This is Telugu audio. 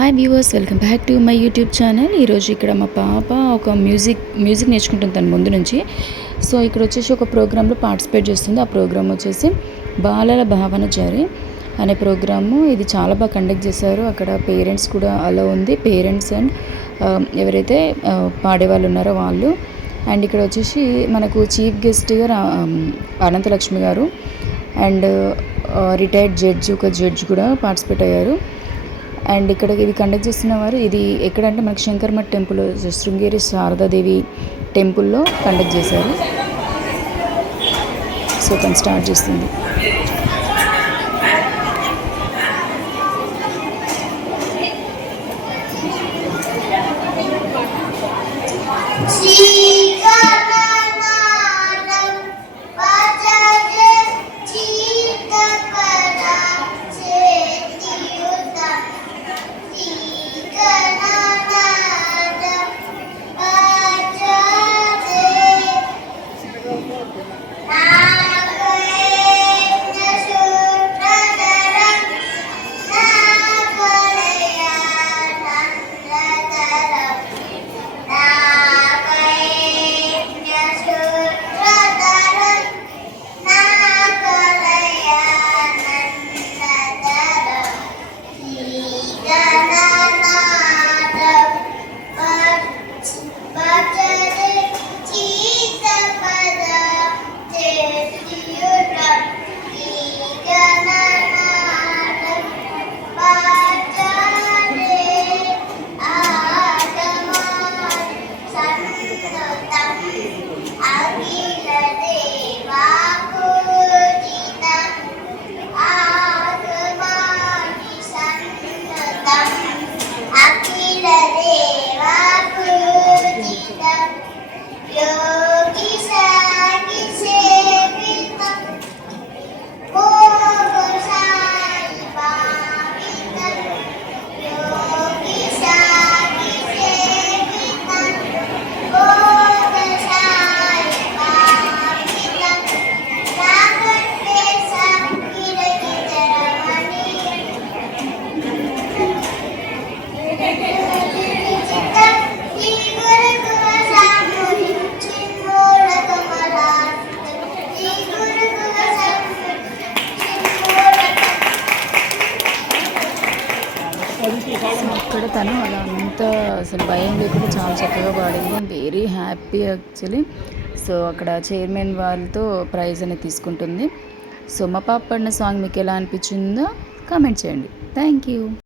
Hi viewers, welcome back to my YouTube channel. ఈరోజు ఇక్కడ మా పాప ఒక మ్యూజిక్ నేర్చుకుంటుంది తను ముందు నుంచి. సో ఇక్కడ వచ్చేసి ఒక ప్రోగ్రాంలో పార్టిసిపేట్ చేస్తుంది. ఆ ప్రోగ్రామ్ వచ్చేసి బాలల భావనచారి అనే ప్రోగ్రాము. ఇది చాలా బాగా కండక్ట్ చేశారు. అక్కడ పేరెంట్స్ కూడా అలా ఉంది, పేరెంట్స్ అండ్ ఎవరైతే పాడేవాళ్ళు ఉన్నారో వాళ్ళు. అండ్ ఇక్కడ వచ్చేసి మనకు చీఫ్ గెస్ట్గా అనంతలక్ష్మి గారు అండ్ రిటైర్డ్ జడ్జి, ఒక జడ్జి కూడా పార్టిసిపేట్ అయ్యారు. అండ్ ఇక్కడ ఇది కండక్ట్ చేస్తున్నవారు, ఇది ఎక్కడంటే మనకి శంకర్మఠ్ టెంపుల్, శృంగేరి శారదాదేవి టెంపుల్లో కండక్ట్ చేశారు. సో తను స్టార్ట్ చేస్తుంది. అక్కడ తను అలా అంత అసలు భయం లేకుండా చాలా చక్కగా పాడింది. Very happy actually. సో అక్కడ చైర్మన్ వాళ్ళతో ప్రైజ్ అనేది తీసుకుంటుంది. సో మా పాప పాడిన సాంగ్ మీకు ఎలా అనిపించిందో కామెంట్ చేయండి. Thank you.